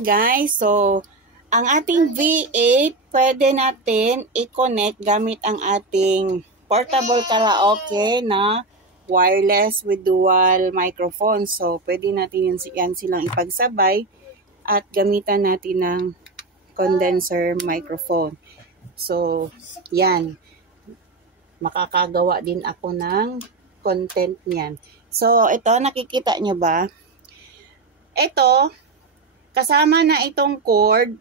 Guys, so ang ating V8 pwede natin i-connect gamit ang ating portable karaoke na wireless with dual microphone. So pwede natin yan silang ipagsabay at gamitan natin ng condenser microphone. So yan, makakagawa din ako ng content niyan. So ito, nakikita nyo ba? Ito, kasama na itong cord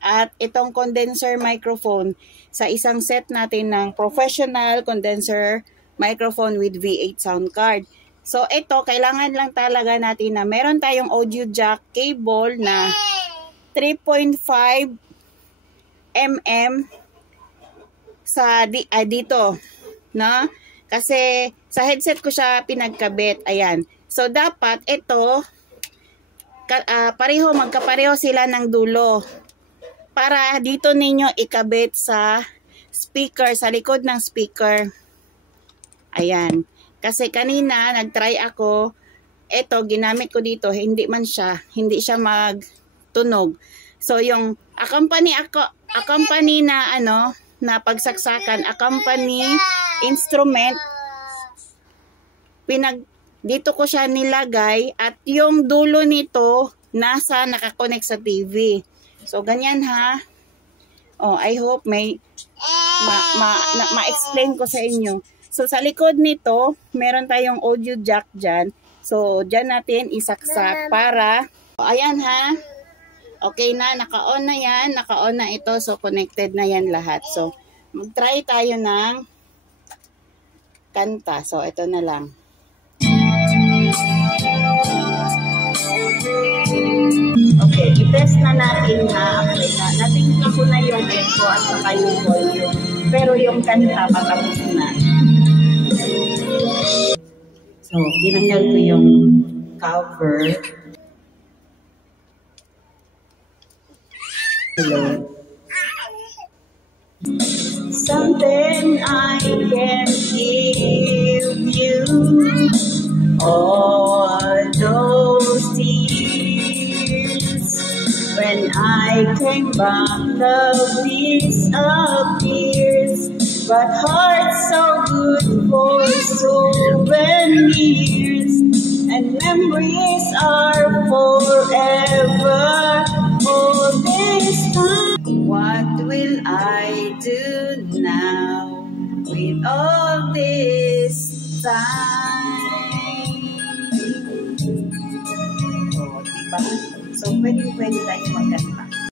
at itong condenser microphone sa isang set natin ng professional condenser microphone with V8 sound card. So ito, kailangan lang talaga natin na meron tayong audio jack cable na 3.5 mm sa dito, no? Kasi sa headset ko siya pinagkabit. Ayan. So dapat ito magkapareho sila ng dulo para dito ninyo ikabit sa speaker, sa likod ng speaker. Ayan. Kasi kanina nagtry ako, ito ginamit ko dito, hindi siya magtunog. So yung accompany na na pagsaksakan, accompany instrument, dito ko siya nilagay at yung dulo nito nakakonect sa TV. So ganyan ha. Oh, I hope may ma-explain ko sa inyo. So sa likod nito, meron tayong audio jack dyan. So dyan natin isaksak para, ayan ha. Okay na, naka-on na yan, naka-on na ito. So connected na yan lahat. So mag-try tayo ng kanta. So ito na lang. Okay, i-test na natin ha. Okay na. Natingnan ko na yung echo at saka yung volume. Pero yung kanta patapos na. So, tinanggal ko yung cover. Hello. Something I can give you. All those tears. When I came back, love disappears. But heart's so good for souvenirs. And memories are forever. All this time. What will I do now with all this time? So, pwede tayo magkanta.